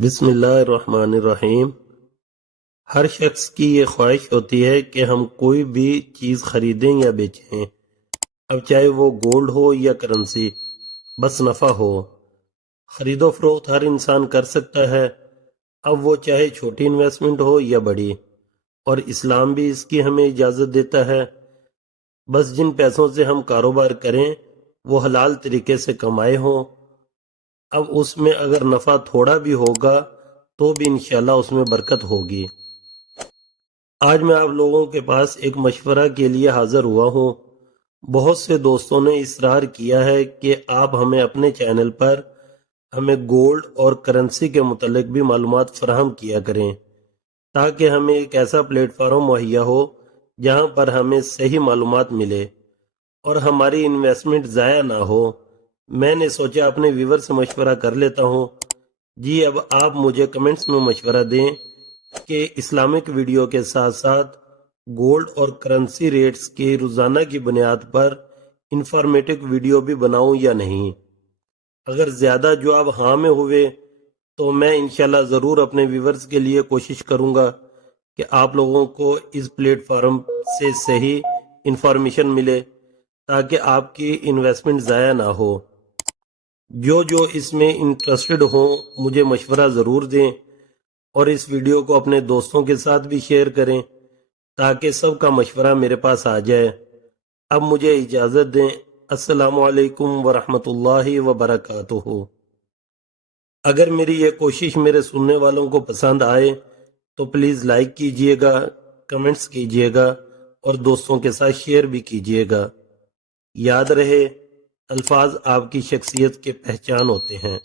بسم اللہ الرحمن الرحیم۔ ہر شخص کی یہ خواہش ہوتی ہے کہ ہم کوئی بھی چیز خریدیں یا بیچیں، اب چاہے وہ گولڈ ہو یا کرنسی، بس نفع ہو۔ خرید و فروخت ہر انسان کر سکتا ہے، اب وہ چاہے چھوٹی انویسٹمنٹ ہو یا بڑی، اور اسلام بھی اس کی ہمیں اجازت دیتا ہے۔ بس جن پیسوں سے ہم کاروبار کریں وہ حلال طریقے سے کمائے ہوں۔ اب اس میں اگر نفع تھوڑا بھی ہوگا تو بھی انشاءاللہ اس میں برکت ہوگی۔ آج میں آپ لوگوں کے پاس ایک مشورہ کے لیے حاضر ہوا ہوں۔ بہت سے دوستوں نے اصرار کیا ہے کہ آپ ہمیں اپنے چینل پر ہمیں گولڈ اور کرنسی کے متعلق بھی معلومات فراہم کیا کریں، تاکہ ہمیں ایک ایسا پلیٹ فارم مہیا ہو جہاں پر ہمیں صحیح معلومات ملے اور ہماری انویسٹمنٹ ضائع نہ ہو۔ میں نے سوچا اپنے ویور سے مشورہ کر لیتا ہوں۔ جی اب آپ مجھے کمنٹس میں مشورہ دیں کہ اسلامک ویڈیو کے ساتھ ساتھ گولڈ اور کرنسی ریٹس کی روزانہ کی بنیاد پر انفارمیٹو ویڈیو بھی بناؤں یا نہیں۔ اگر زیادہ جواب ہاں میں ہوئے تو میں انشاءاللہ ضرور اپنے ویورز کے لیے کوشش کروں گا کہ آپ لوگوں کو اس پلیٹ فارم سے صحیح انفارمیشن ملے تاکہ آپ کی انویسٹمنٹ ضائع نہ ہو۔ جو اس میں انٹرسٹڈ ہوں مجھے مشورہ ضرور دیں اور اس ویڈیو کو اپنے دوستوں کے ساتھ بھی شیئر کریں تاکہ سب کا مشورہ میرے پاس آ جائے۔ اب مجھے اجازت دیں۔ السلام علیکم ورحمۃ اللہ وبرکاتہ۔ اگر میری یہ کوشش میرے سننے والوں کو پسند آئے تو پلیز لائک کیجئے گا، کمنٹس کیجئے گا اور دوستوں کے ساتھ شیئر بھی کیجئے گا۔ یاد رہے، الفاظ آپ کی شخصیت کے پہچان ہوتے ہیں۔